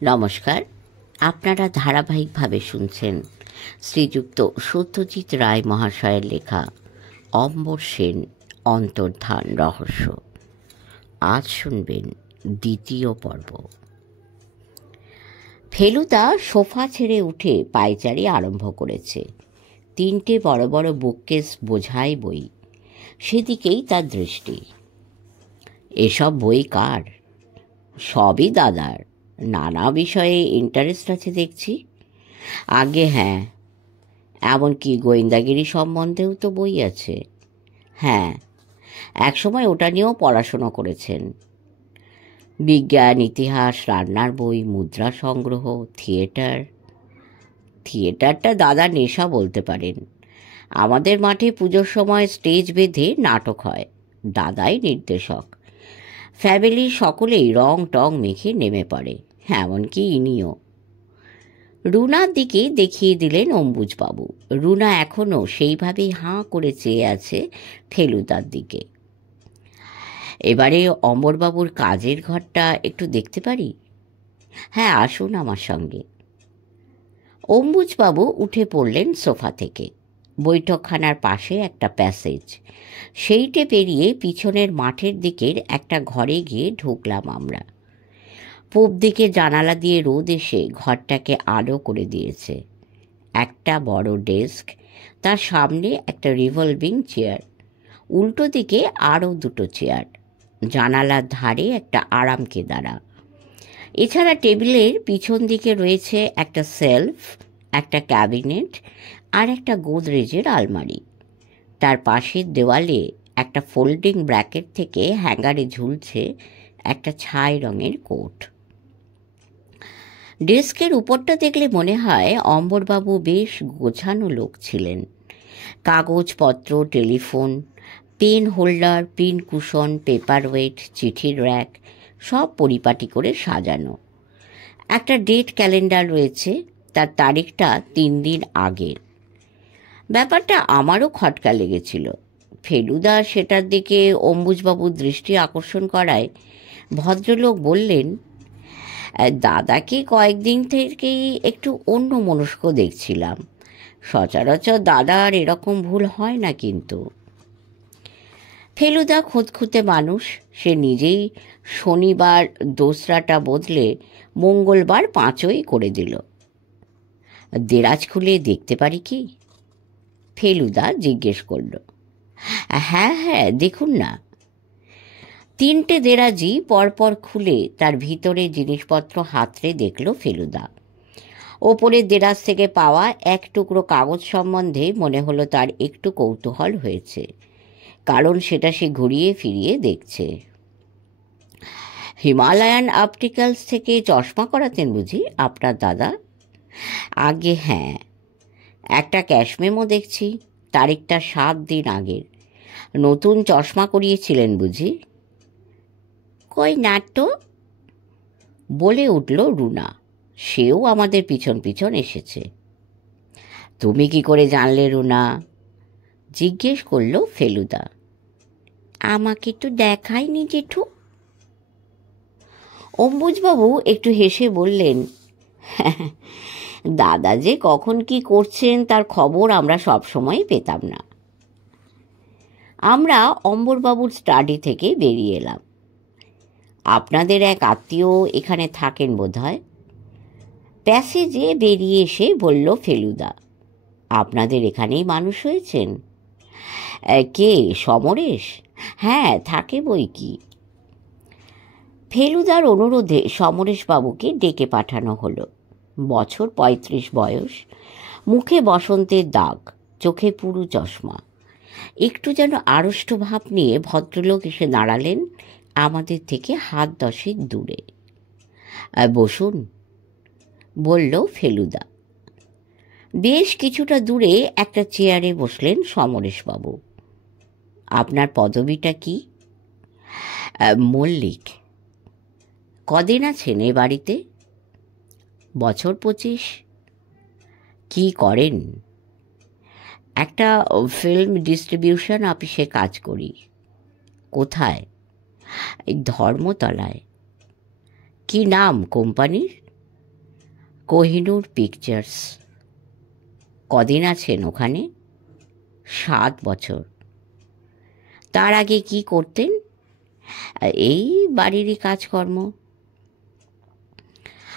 নমস্কার। আপনারা ধারাবাহিকভাবে শুনছেন শ্রীযুক্ত সত্যজিৎ রায় মহাশয়ের লেখা অম্বর সেন অন্তর্ধান রহস্য। আজ শুনবেন দ্বিতীয় পর্ব। ফেলুদা সোফা ছেড়ে উঠে পায়চারি আরম্ভ করেছে। 3টে বড় বড় বুককেস বোঝাই বই, সেদিকেই তার দৃষ্টি। এসব বই কার? সবই দাদার। নানা বিষয়ে ইন্টারেস্ট আছে দেখছি। আগে হ্যাঁ, এমনকি গোয়েন্দাগিরি সম্বন্ধেও তো বই আছে। হ্যাঁ, একসময় ওটা নিয়েও পড়াশোনা করেছেন। বিজ্ঞান, ইতিহাস, রান্নার বই, মুদ্রা সংগ্রহ, থিয়েটারটা দাদার নেশা বলতে পারেন। আমাদের মাঠে পুজোর সময় স্টেজ বেঁধে নাটক হয়, দাদাই নির্দেশক। ফ্যামিলির সকলেই রং টং মেখে নেমে পড়ে, এমনকি ইনিও। রুনার দিকে দেখিয়ে দিলেন অম্বুজবাবু। রুনা এখনও সেইভাবেই হাঁ করে চেয়ে আছে ফেলুদার দিকে। এবারে অমরবাবুর কাজের ঘরটা একটু দেখতে পারি? হ্যাঁ, আসুন আমার সঙ্গে। অম্বুজবাবু উঠে পড়লেন সোফা থেকে। বৈঠকখানার পাশে একটা প্যাসেজ, সেইটে পেরিয়ে পিছনের মাঠের দিকের একটা ঘরে গিয়ে ঢুকলাম আমরা। পূব দিকে জানালা দিয়ে রোদ এসে ঘরটাকে আলো করে দিয়েছে। একটা বড় ডেস্ক, তার সামনে একটা রিভলভিং চেয়ার, উল্টো দিকে আরও 2টো চেয়ার, জানালার ধারে একটা আরাম কেদারা। এছাড়া টেবিলের পিছন দিকে রয়েছে একটা সেলফ, একটা ক্যাবিনেট আর একটা গোদরেজের আলমারি। তার পাশের দেওয়ালে একটা ফোল্ডিং ব্র্যাকেট থেকে হ্যাঙ্গারে ঝুলছে একটা ছাই রঙের কোট। ডেস্কের উপরটা দেখলে মনে হয় অম্বরবাবু বেশ গোছানো লোক ছিলেন। কাগজপত্র, telephone, pen holder, pin cushion, paperweight, চিঠির র্যাক সব পরিপাটি করে সাজানো। একটা ডেট ক্যালেন্ডার রয়েছে, তার তারিখটা 3 দিন আগের। ব্যাপারটা আমারও খটকা লেগেছিল। ফেলুদা সেটার দিকে অম্বুজবাবুর দৃষ্টি আকর্ষণ করায় ভদ্রলোক বললেন, দাদাকে কয়েকদিন থেকেই একটু অন্য মনস্ক দেখছিলাম। সচরাচর দাদার এরকম ভুল হয় না কিন্তু। ফেলুদা খুঁতখুঁতে মানুষ, সে নিজেই শনিবার 2টা বদলে মঙ্গলবার 5ই করে দিল। দেরাজ খুলে দেখতে পারি কি? ফেলুদা জিজ্ঞেস করল। হ্যাঁ হ্যাঁ, দেখুন না। 3টে দেরাজি পরপর খুলে তার ভিতরে জিনিসপত্র হাতড়ে দেখল ফেলুদা। ওপরের দেরাজ থেকে পাওয়া এক টুকরো কাগজ সম্বন্ধে মনে হলো তার একটু কৌতূহল হয়েছে, কারণ সেটা সে ঘুরিয়ে ফিরিয়ে দেখছে। হিমালয়ান অপটিক্যালস থেকে চশমা করাতেন বুঝি আপনার দাদা? আগে হ্যাঁ। একটা ক্যাশ মেমো দেখছি, তারিখটা 7 দিন আগের। নতুন চশমা করিয়েছিলেন বুঝি? কই না তো, বলে উঠল রুনা। সেও আমাদের পিছন পিছন এসেছে। তুমি কি করে জানলে রুনা? জিজ্ঞেস করল ফেলুদা। আমাকে তো দেখায়নি জেঠু। অম্বুজবাবু একটু হেসে বললেন, দাদা যে কখন কি করছেন তার খবর আমরা সব সময় পেতাম না। আমরা অম্বরবাবুর স্টাডি থেকে বেরিয়ে এলাম। আপনাদের এক আত্মীয় এখানে থাকেন বোধহয়। প্যাসেজে বেরিয়ে এসে বলল ফেলুদা, আপনাদের এখানেই মানুষ হয়েছেন? কে, সমরেশ? হ্যাঁ, থাকে বই কি। ফেলুদার অনুরোধে সমরেশবাবুকে ডেকে পাঠানো হলো। বছর 35 বয়স, মুখে বসন্তের দাগ, চোখে পুরু চশমা। একটু যেন আড়ষ্ট ভাব নিয়ে ভদ্রলোক এসে দাঁড়ালেন আমাদের থেকে হাত 10 দূরে। বসুন, বলল ফেলুদা। বেশ কিছুটা দূরে একটা চেয়ারে বসলেন সমরেশবাবু। আপনার পদবিটা কি? মল্লিক। কদিন আছেন এ বাড়িতে? বছর 25। কি করেন? একটা ফিল্ম ডিস্ট্রিবিউশন অফিসে কাজ করি। কোথায়? এই ধর্মতলায়। কি নাম কোম্পানির? কোহিনূর পিকচার্স। কদিন আছেন ওখানে? 7 বছর। তার আগে কি করতেন? এই বাড়িরই কাজকর্ম।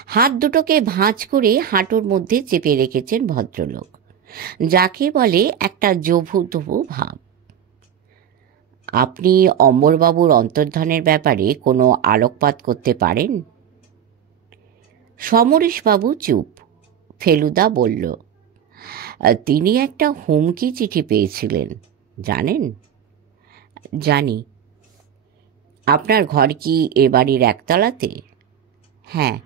হাত দুটোকে ভাঁজ করে হাঁটুর মধ্যে চেপে রেখেছেন ভদ্রলোক, যাকে বলে একটা জবুতবু ভাব। আপনি অমরবাবুর অন্তর্ধানের ব্যাপারে কোনো আলোকপাত করতে পারেন? সমরেশবাবু চুপ। ফেলুদা বলল, তিনি একটা হুমকি চিঠি পেয়েছিলেন, জানেন? জানি। আপনার ঘর কি এ বাড়ির একতলাতে? হ্যাঁ।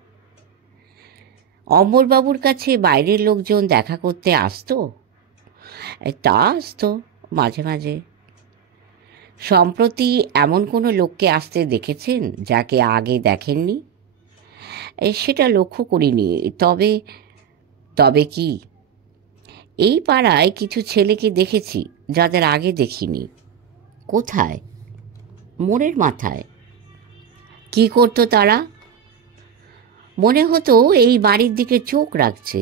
অমরবাবুর কাছে বাইরের লোকজন দেখা করতে আসতো? তা আসতো মাঝে মাঝে। সম্প্রতি এমন কোনো লোককে আসতে দেখেছেন যাকে আগে দেখেননি? সেটা লক্ষ্য করিনি। তবে তবে কি, এই পাড়ায় কিছু ছেলেকে দেখেছি যাদের আগে দেখিনি। কোথায়? মোড়ের মাথায়। কি করতো তারা? মনে হতো এই বাড়ির দিকে চোখ রাখছে।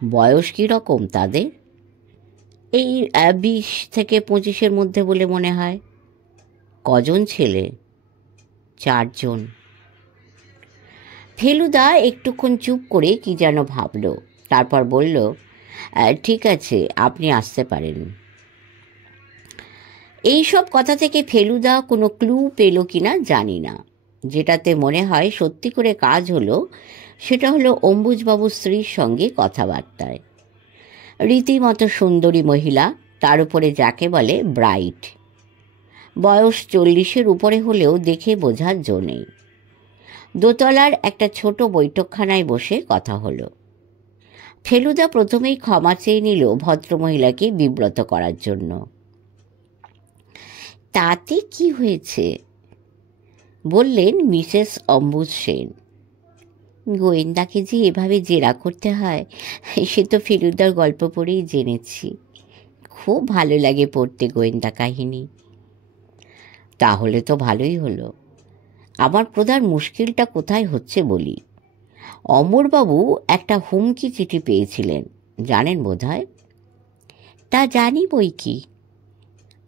বয়স কী রকম তাদের? এই 20 থেকে 25-এর মধ্যে বলে মনে হয়। কজন ছেলে? 4 জন। ফেলুদা একটুক্ষণ চুপ করে কি যেন ভাবল, তারপর বলল, ঠিক আছে, আপনি আসতে পারেন। এইসব কথা থেকে ফেলুদা কোনো ক্লু পেল কিনা জানি না। যেটাতে মনে হয় সত্যি করে কাজ হলো সেটা হলো অম্বুজবাবুর স্ত্রীর সঙ্গে কথাবার্তায়। রীতিমতো সুন্দরী মহিলা, তার উপরে যাকে বলে ব্রাইট। বয়স 40-এর উপরে হলেও দেখে বোঝার জো নেই। দোতলার একটা ছোট বৈঠকখানায় বসে কথা হলো। ফেলুদা প্রথমেই ক্ষমা চেয়ে নিল ভদ্রমহিলাকে বিব্রত করার জন্য। তাতে কি হয়েছে, বললেন মিসেস অম্বুজ সেন। গোয়েন্দাকে যে এভাবে জেরা করতে হয় সে তো ফেলুদার গল্প পড়েই জেনেছি। খুব ভালো লাগে পড়তে গোয়েন্দা কাহিনী। তাহলে তো ভালোই হলো। আমার প্রধান মুশকিলটা কোথায় হচ্ছে বলি। অমরবাবু একটা হুমকি চিঠি পেয়েছিলেন, জানেন বোধহয়। তা জানি বই কি।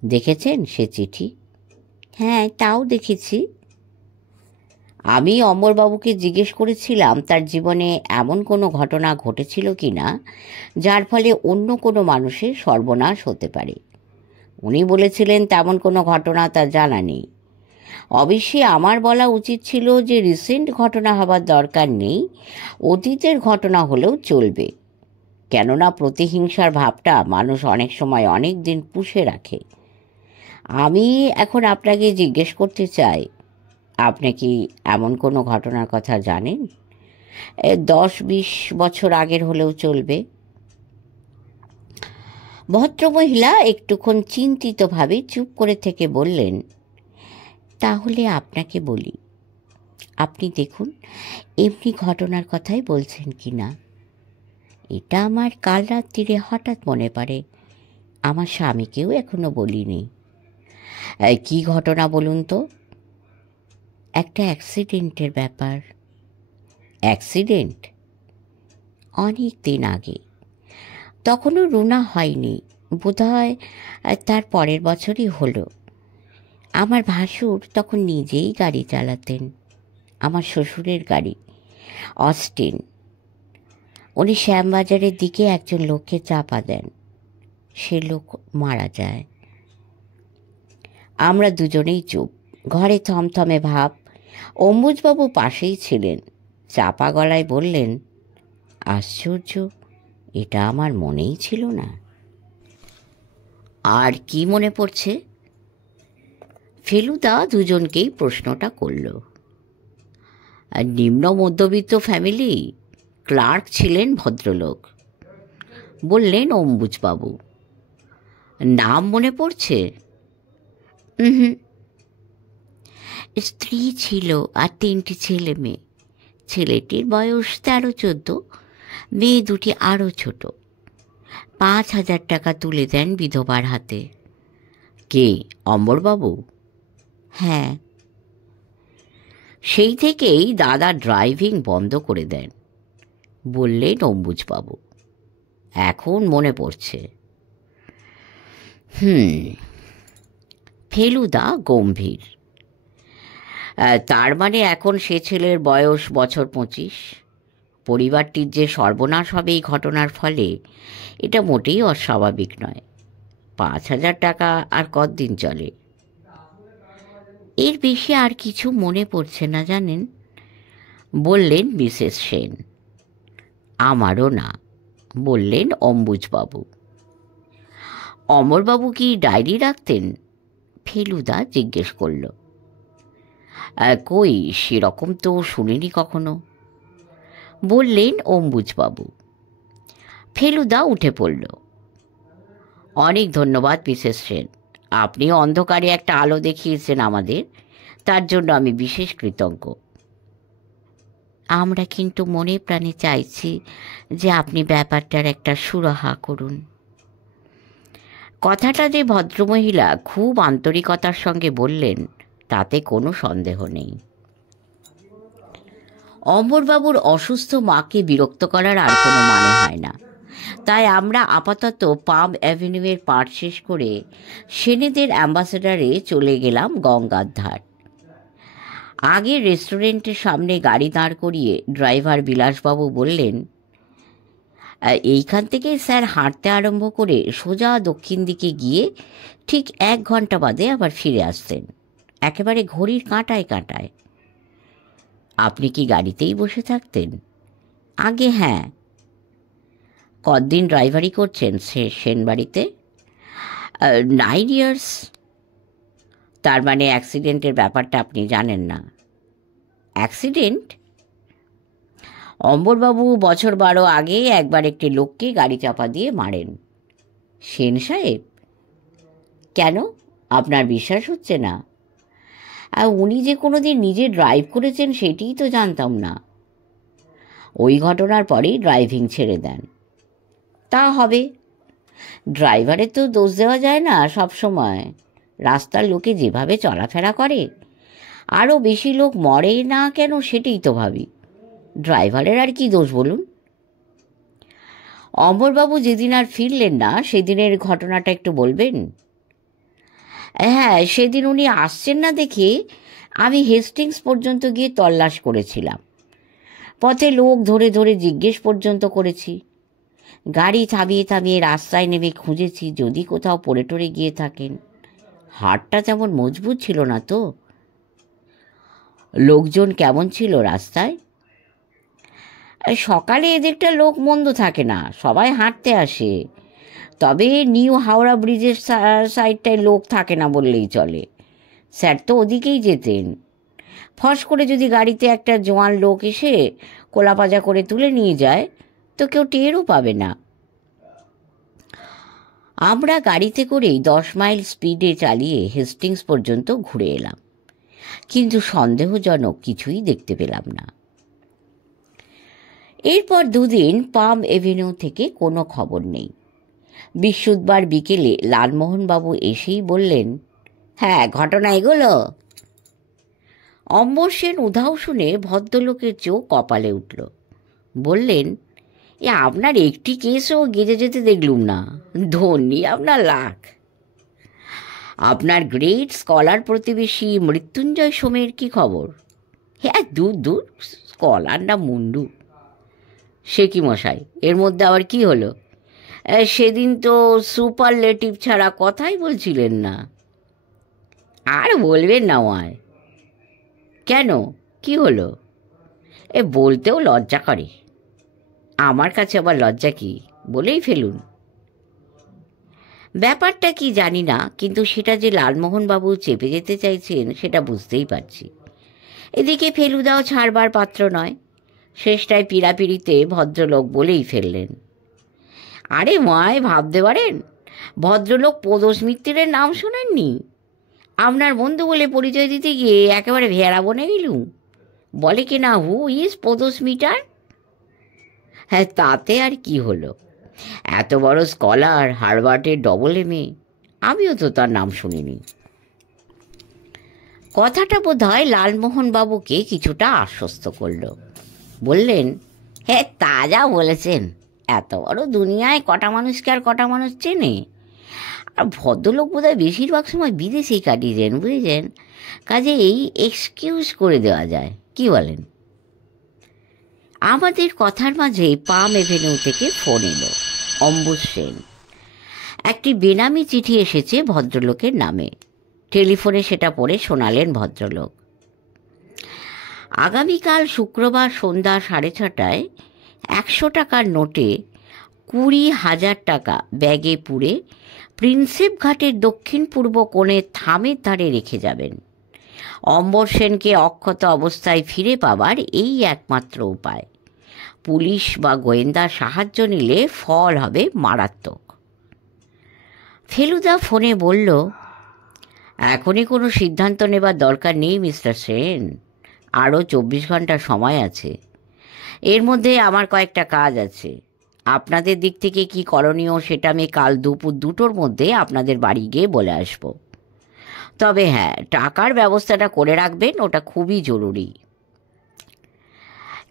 দেখেছেন সে চিঠি? হ্যাঁ, তাও দেখেছি। আমি অমরবাবুকে জিজ্ঞেস করেছিলাম তার জীবনে এমন কোনো ঘটনা ঘটেছিল কি না যার ফলে অন্য কোনো মানুষের সর্বনাশ হতে পারে। উনি বলেছিলেন তেমন কোনো ঘটনা তার জানা নেই। অবশ্যই আমার বলা উচিত ছিল যে রিসেন্ট ঘটনা হবার দরকার নেই, অতীতের ঘটনা হলেও চলবে। কেননা প্রতিহিংসার ভাবটা মানুষ অনেক সময় অনেক দিন পুষে রাখে। আমি এখন আপনাকে জিজ্ঞেস করতে চাই, আপনি কি এমন কোনো ঘটনার কথা জানেন? 10-20 বছর আগের হলেও চলবে। ভদ্রমহিলা একটুক্ষণ চিন্তিতভাবে চুপ করে থেকে বললেন, তাহলে আপনাকে বলি। আপনি দেখুন এমনি ঘটনার কথাই বলছেন কি না। এটা আমার কাল রাত্রিরে হঠাৎ মনে পড়ে। আমার স্বামীকেও এখনো বলিনি। কি ঘটনা বলুন তো? একটা অ্যাক্সিডেন্টের ব্যাপার। অ্যাক্সিডেন্ট? অনেক দিন আগে। তখনও রুনা হয়নি, বোধহয় তার পরের বছরই হলো। আমার ভাসুর তখন নিজেই গাড়ি চালাতেন, আমার শ্বশুরের গাড়ি, অস্টিন। উনি শ্যামবাজারের দিকে একজন লোককে চাপা দেন। সে লোক মারা যায়। আমরা দুজনেই চুপ, ঘরে থমথমে ভাব। অম্বুজবাবু পাশেই ছিলেন, চাপা গলায় বললেন, আশ্চর্য, এটা আমার মনেই ছিল না। আর কি মনে পড়ছে? ফেলুদা দুজনকেই প্রশ্নটা করল। নিম্ন মধ্যবিত্ত ফ্যামিলি, ক্লার্ক ছিলেন ভদ্রলোক, বললেন অম্বুজবাবু। নাম মনে পড়ছে? হুম। স্ত্রী ছিল আর 3টি ছেলে মেয়ে। ছেলেটির বয়স 13-14, মেয়ে দুটি আরও ছোট। 5,000 টাকা তুলে দেন বিধবার হাতে। কে, অমরবাবু? হ্যাঁ। সেই থেকেই দাদা ড্রাইভিং বন্ধ করে দেন। বললেন অম্বুজবাবু। এখন মনে পড়ছে। ফেলুদা গম্ভীর। তার মানে এখন সে ছেলের বয়স বছর 25। পরিবারটির যে সর্বনাশ হবে এই ঘটনার ফলে এটা মোটেই অস্বাভাবিক নয়। 5,000 টাকা আর কতদিন চলে? এর বেশি আর কিছু মনে পড়ছে না জানেন, বললেন মিসেস সেন। আমারও না, বললেন অম্বুজবাবু। অমরবাবু কি ডায়েরি রাখতেন? ফেলুদা জিজ্ঞেস করল। কই, সেরকম তো শুনিনি কখনো, বললেন অম্বুজবাবু। ফেলুদা উঠে পড়ল। অনেক ধন্যবাদ মিসেস সেন, আপনি অন্ধকারে একটা আলো দেখিয়েছেন আমাদের, তার জন্য আমি বিশেষ কৃতজ্ঞ। আমরা কিন্তু মনে প্রাণে চাইছি যে আপনি ব্যাপারটার একটা সুরাহা করুন। কথাটা যে ভদ্রমহিলা খুব আন্তরিকতার সঙ্গে বললেন তাতে কোনো সন্দেহ নেই। অমরবাবুর অসুস্থ মাকে বিরক্ত করার আর কোনো মানে হয় না, তাই আমরা আপাতত পাম অ্যাভিনিউয়ের পাঠ শেষ করে সেনেদের অ্যাম্বাসেডারে চলে গেলাম গঙ্গার ধার। আগে রেস্টুরেন্টের সামনে গাড়ি দাঁড় করিয়ে ড্রাইভার বিলাসবাবু বললেন, এইখান থেকে স্যার হাঁটতে আরম্ভ করে সোজা দক্ষিণ দিকে গিয়ে ঠিক 1 ঘন্টা বাদে আবার ফিরে আসতেন, একেবারে ঘড়ির কাঁটায় কাঁটায়। আপনি কি গাড়িতেই বসে থাকতেন? আগে হ্যাঁ। কতদিন ড্রাইভারি করছেন সেন বাড়িতে? 9 ইয়ার্স। তার মানে অ্যাক্সিডেন্টের ব্যাপারটা আপনি জানেন না? অ্যাক্সিডেন্ট? অম্বরবাবু বছর 12 আগে একবার একটি লোককে গাড়ি চাপা দিয়ে মারেন। সেন সাহেব? কেন, আপনার বিশ্বাস হচ্ছে না? উনি যে কোনোদিন নিজে ড্রাইভ করেছেন সেটিই তো জানতাম না। ওই ঘটনার পরেই ড্রাইভিং ছেড়ে দেন। তা হবে, ড্রাইভারের তো দোষ দেওয়া যায় না সব সময়। রাস্তার লোকে যেভাবে চলাফেরা করে, আরও বেশি লোক মরে না কেন সেটাই তো ভাবি। ড্রাইভারের আর কি দোষ বলুন? অমরবাবু যেদিন আর ফিরলেন না সেদিনের ঘটনাটা একটু বলবেন? হ্যাঁ, সেদিন উনি আসছেন না দেখে আমি হেস্টিংস পর্যন্ত গিয়ে তল্লাশ করেছিলাম। পথে লোক ধরে ধরে জিজ্ঞেস পর্যন্ত করেছি। গাড়ি থামিয়ে থামিয়ে রাস্তায় নেমে খুঁজেছি যদি কোথাও পড়ে টরে গিয়ে থাকেন। হাড়টা তেমন মজবুত ছিল না তো। লোকজন কেমন ছিল রাস্তায়? সকালে এদিকটা লোক মন্দ থাকে না, সবাই হাঁটতে আসে। তবে নিউ হাওড়া ব্রিজের সাইডটায় লোক থাকে না বললেই চলে। স্যার তো ওদিকেই যেতেন। ফস করে যদি গাড়িতে একটা জোয়ান লোক এসে কোলাপাজা করে তুলে নিয়ে যায় তো কেউ টেরও পাবে না। আমরা গাড়িতে করেই 10 মাইল স্পিডে চালিয়ে হেস্টিংস পর্যন্ত ঘুরে এলাম, কিন্তু সন্দেহজনক কিছুই দেখতে পেলাম না। এরপর 2 দিন পাম এভিনিউ থেকে কোনো খবর নেই। বৃহস্পতিবার বিকেলে লালমোহনবাবু এসেই বললেন, হ্যাঁ ঘটনা এগুলো। অম্বর সেন উধাও শুনে ভদ্রলোকের চোখ কপালে উঠল। বললেন, আপনার একটি কেসও গেজে যেতে দেখলুম না, ধন্যি আপনার লাক। আপনার গ্রেট স্কলার প্রতিবেশী মৃত্যুঞ্জয় সোমের কি খবর? হ্যাঁ, দূর দূর, স্কলার না মুন্ডু। সে কি মশাই, এর মধ্যে আবার কি হলো? সেদিন তো সুপারলেটিভ ছাড়া কথাই বলছিলেন না। আর বলবেন না ওয়ায়। কেন, কি হলো? বলতেও লজ্জা করে। আমার কাছে আবার লজ্জা কি, বলেই ফেলুন। ব্যাপারটা কি জানি না, কিন্তু সেটা যে লালমোহনবাবু চেপে যেতে চাইছেন সেটা বুঝতেই পারছি। এদিকে ফেলুদাও ছাড়বার পাত্র নয়। শেষটায় পিড়াপিড়িতে ভদ্রলোক বলেই ফেললেন, আরে মায় ভাবতে পারেন, ভদ্রলোক পদস মিত্রের নাম শোনেননি? আপনার বন্ধু বলে পরিচয় দিতে গিয়ে একেবারে ভেড়া বনে গেলুম। বলে কি না, হু ইজ পদস মিটার? হ্যাঁ, তাতে আর কি হলো? এত বড় স্কলার, হার্ভার্ডের ডবল MA, আমিও তো তার নাম শুনিনি। কথাটা বোধ হয় লালমোহনবাবুকে কিছুটা আশ্বস্ত করল। বললেন, হ্যাঁ, তা যা বলেছেন। এত বড় দুনিয়ায় কটা মানুষকে আর কটা মানুষ চেনে। আর ভদ্রলোক বোধহয় বেশিরভাগ সময় বিদেশেই কাটিয়েছেন, বুঝেছেন। কাজে এই এক্সকিউজ করে দেওয়া যায়, কি বলেন? আমাদের কথার মাঝে পাম এভিনিউ থেকে ফোন এলো। অম্বুজ সেন। একটি বেনামি চিঠি এসেছে ভদ্রলোকের নামে। টেলিফোনে সেটা পড়ে শোনালেন ভদ্রলোক। আগামীকাল শুক্রবার সন্ধ্যা 6:30টায় 100 টাকার নোটে 20,000 টাকা ব্যাগে পুরে প্রিন্সেপ ঘাটের দক্ষিণ পূর্ব কোণে থামের ধারে রেখে যাবেন। অম্বর সেনকে অক্ষত অবস্থায় ফিরে পাবার এই একমাত্র উপায়। পুলিশ বা গোয়েন্দার সাহায্য নিলে ফল হবে মারাত্মক। ফেলুদা ফোনে বলল, এখনই কোনো সিদ্ধান্ত নেবার দরকার নেই মিস্টার সেন। আরও 24 ঘন্টা সময় আছে। এর মধ্যে আমার কয়েকটা কাজ আছে। আপনাদের দিক থেকে কি করণীয় সেটা আমি কাল দুপুর 2টোর মধ্যে আপনাদের বাড়ি গিয়ে বলে আসব। তবে হ্যাঁ, টাকার ব্যবস্থাটা করে রাখবেন, ওটা খুবই জরুরি।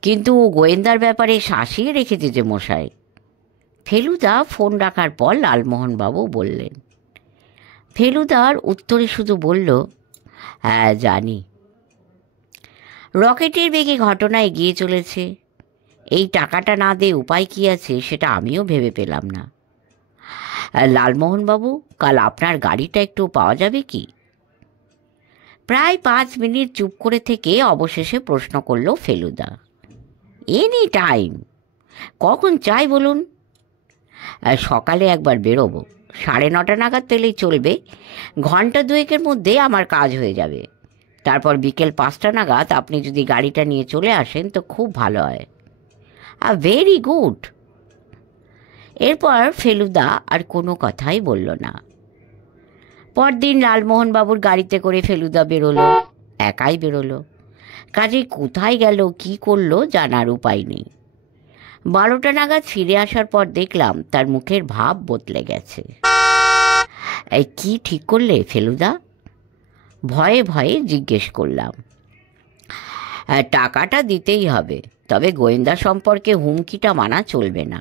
কিন্তু গোয়েন্দার ব্যাপারে শাসিয়ে রেখেছে যে মশাই। ফেলুদা ফোন রাখার পর লালমোহনবাবু বললেন। ফেলুদার উত্তরে শুধু বলল, হ্যাঁ জানি। রকেটের বেগে ঘটনা এগিয়ে চলেছে। এই টাকাটা না দিয়ে উপায় কি আছে সেটা আমিও ভেবে পেলাম না। লালমোহনবাবু, কাল আপনার গাড়িটা একটু পাওয়া যাবে কি? প্রায় 5 মিনিট চুপ করে থেকে অবশেষে প্রশ্ন করল ফেলুদা। Any time. কখন চাই বলুন? সকালে একবার বেরোবো, 9:30 নাগাদ পেলেই চলবে। ঘন্টা 2-এর মধ্যে আমার কাজ হয়ে যাবে। তারপর বিকেল 5টা নাগাদ আপনি যদি গাড়িটা নিয়ে চলে আসেন তো খুব ভালো হয়। Very good. এরপর ফেলুদা আর কোনো কথাই বলল না। পরদিন লালমোহনবাবুর গাড়িতে করে ফেলুদা বেরোলো। একাই বেরোলো। কাজে কোথায় গেল, কি করলো জানার উপায় নেই। 12টা নাগাদ ফিরে আসার পর দেখলাম তার মুখের ভাব বদলে গেছে। এই কি ঠিক করলে ফেলুদা? ভয়ে ভয়ে জিজ্ঞেস করলাম। টাকাটা দিতেই হবে, তবে গোয়েন্দা সম্পর্কে হুমকিটা মানা চলবে না।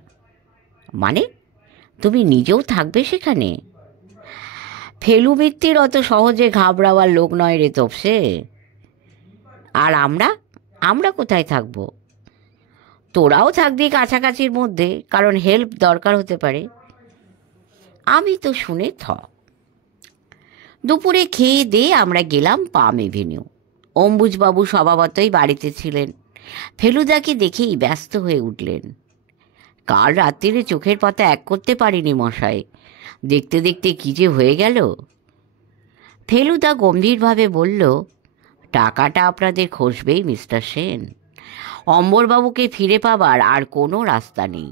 মানে? তুমি নিজেও থাকবে সেখানে? ফেলু মিত্তির অত সহজে ঘাবড়াবার লোক নয় রে তোপসে। আর আমরা আমরা কোথায় থাকবো? তোরাও থাকবি কাছাকাছির মধ্যে, কারণ হেল্প দরকার হতে পারে। আমি তো শুনে থ। দুপুরে খেয়ে দিয়ে আমরা গেলাম পাম এভিনিউ। অম্বুজবাবু স্বভাবতই বাড়িতে ছিলেন। ফেলুদাকে দেখেই ব্যস্ত হয়ে উঠলেন। কাল রাত্রিরে চোখের পাতা এক করতে পারিনি মশাই। দেখতে দেখতে কী যে হয়ে গেল। ফেলুদা গম্ভীরভাবে বলল, টাকাটা আপনাদের খসবেই মিস্টার সেন। অম্বরবাবুকে ফিরে পাবার আর কোনো রাস্তা নেই।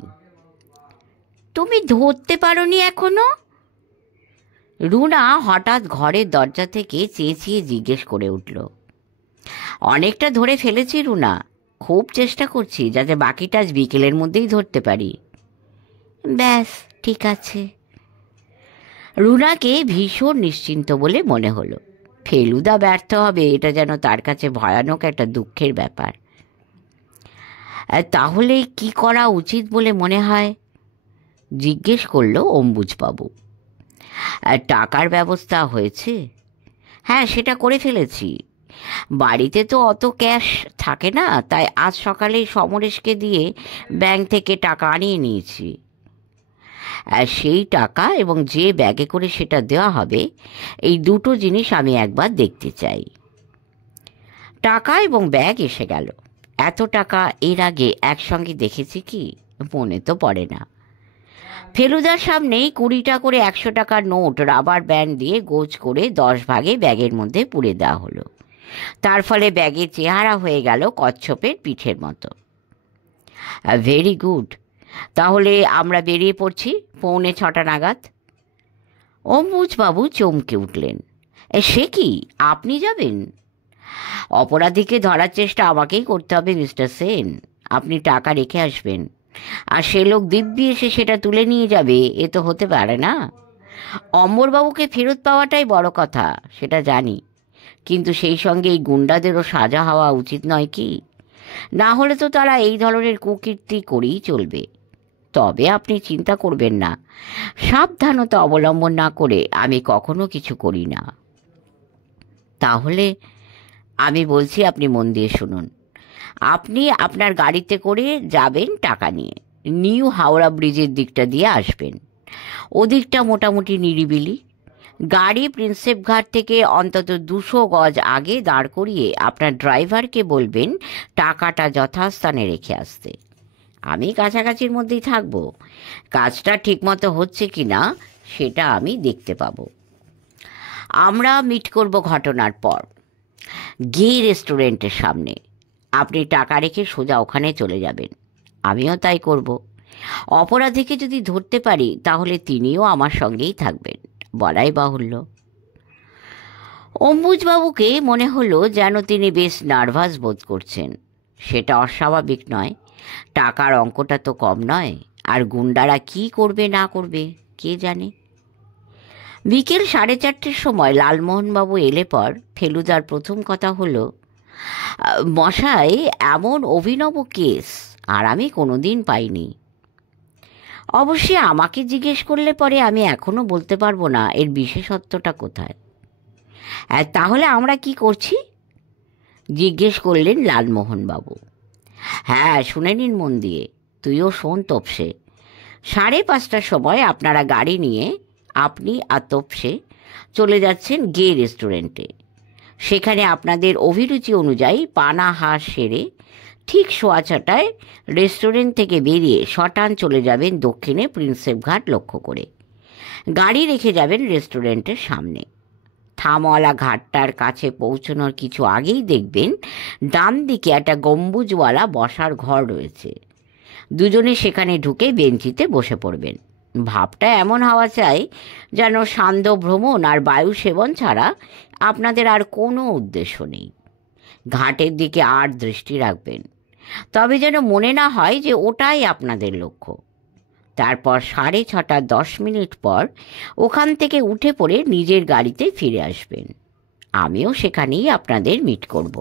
তুমি ধরতে পারোনি এখনো? রুনা হঠাৎ ঘরের দরজা থেকে চেঁচিয়ে জিজ্ঞেস করে উঠল। অনেকটা ধরে ফেলেছি রুনা, খুব চেষ্টা করছি যাতে বাকিটা আজ বিকেলের মধ্যেই ধরতে পারি। ব্যাস, ঠিক আছে। রুনাকে ভীষণ নিশ্চিন্ত বলে মনে হলো। ফেলুদা ব্যর্থ হবে এটা যেন তার কাছে ভয়ানক একটা দুঃখের ব্যাপার। তাহলে কি করা উচিত বলে মনে হয়? জিজ্ঞেস করলো অম্বুজবাবু। টাকার ব্যবস্থা হয়েছে? হ্যাঁ, সেটা করে ফেলেছি। বাড়িতে তো অত ক্যাশ থাকে না, তাই আজ সকালেই সমরেশকে দিয়ে ব্যাংক থেকে টাকা আনিয়ে নিয়েছি। সেই টাকা এবং যে ব্যাগে করে সেটা দেওয়া হবে, এই দুটো জিনিস আমি একবার দেখতে চাই। টাকা এবং ব্যাগ এসে গেল। এত টাকা এর আগে একসঙ্গে দেখেছি কি মনে তো পড়ে না। ফেলুদার সামনেই 20টা করে 100 টাকার নোট রাবার ব্যান্ড দিয়ে গোছ করে 10 ভাগে ব্যাগের মধ্যে পুরে দেওয়া হলো। তার ফলে ব্যাগের চেহারা হয়ে গেল কচ্ছপের পিঠের মতো। Very good. তাহলে আমরা বেরিয়ে পড়ছি 6:45 নাগাদ। অম্বুজবাবু চমকে উঠলেন। সে কি, আপনি যাবেন? অপরাধীকে ধরার চেষ্টা আমাকেই করতে হবে মিস্টার সেন। আপনি টাকা রেখে আসবেন, আর সে লোক দিব্যি এসে সেটা তুলে নিয়ে যাবে, এ তো হতে পারে না। অম্বরবাবুকে ফেরত পাওয়াটাই বড় কথা, সেটা জানি, কিন্তু সেই সঙ্গে এই গুন্ডাদেরও সাজা হওয়া উচিত নয় কি? না হলে তো তারা এই ধরনের কুকীর্তি করেই চলবে। তবে আপনি চিন্তা করবেন না, সাবধানতা অবলম্বন না করে আমি কখনো কিছু করি না। তাহলে আমি বলছি, আপনি মন দিয়ে শুনুন। আপনি আপনার গাড়িতে করে যাবেন টাকা নিয়ে, নিউ হাওড়া ব্রিজের দিকটা দিয়ে আসবেন। ওদিকটা মোটামুটি নিরিবিলি। গাড়ি প্রিন্সেপ ঘাট থেকে অন্তত 200 গজ আগে দাঁড় করিয়ে আপনার ড্রাইভারকে বলবেন টাকাটা যথাস্থানে রেখে আসতে। আমি কাছাকাছির মধ্যেই থাকবো। কাজটা ঠিকমতো হচ্ছে কি না সেটা আমি দেখতে পাবো। আমরা মিট করব ঘটনার পর গে রেস্টুরেন্টের সামনে। আপনি টাকা রেখে সোজা ওখানে চলে যাবেন। আমিও তাই করব। অপরাধীকে যদি ধরতে পারি তাহলে তিনিও আমার সঙ্গেই থাকবেন, বলাই বাহুল্য। অম্বুজবাবুকে মনে হলো যেন তিনি বেশ নার্ভাস বোধ করছেন। সেটা অস্বাভাবিক নয়, টাকার অঙ্কটা তো কম নয়। আর গুন্ডারা কি করবে না করবে কে জানে। বিকেল 4:30 সময় লালমোহনবাবু এলে পর ফেলুদার প্রথম কথা হলো, মশাই, এমন অভিনব কেস আর আমি কোনোদিন পাইনি। অবশ্যই আমাকে জিজ্ঞেস করলে পরে আমি এখনো বলতে পারবো না এর বিশেষত্বটা কোথায়। তাহলে আমরা কি করছি জিজ্ঞেস করলেন লালমোহনবাবু। হ্যাঁ, শুনে নিন মন দিয়ে, তুইও শোন তোপসে। 5:30টার সময় আপনারা গাড়ি নিয়ে, আপনি আর তোপসে, চলে যাচ্ছেন গে রেস্টুরেন্টে। সেখানে আপনাদের অভিরুচি অনুযায়ী পানা হাঁস সেরে ঠিক 6:15টায় রেস্টুরেন্ট থেকে বেরিয়ে শটান চলে যাবেন দক্ষিণে প্রিন্সেপ ঘাট লক্ষ্য করে। গাড়ি রেখে যাবেন রেস্টুরেন্টের সামনে। থামওয়ালা ঘাটটার কাছে পৌঁছানোর কিছু আগেই দেখবেন ডান দিকে একটা গম্বুজওয়ালা বসার ঘর রয়েছে। দুজনে সেখানে ঢুকে বেঞ্চিতে বসে পড়বেন। ভাবটা এমন হওয়া চাই যেন সান্ধ্য ভ্রমণ আর বায়ু সেবন ছাড়া আপনাদের আর কোনো উদ্দেশ্য নেই। ঘাটের দিকে আর দৃষ্টি রাখবেন, তবে যেন মনে না হয় যে ওটাই আপনাদের লক্ষ্য। তারপর 6:10 পর ওখান থেকে উঠে পড়ে নিজের গাড়িতে ফিরে আসবেন। আমিও সেখানেই আপনাদের মিট করব।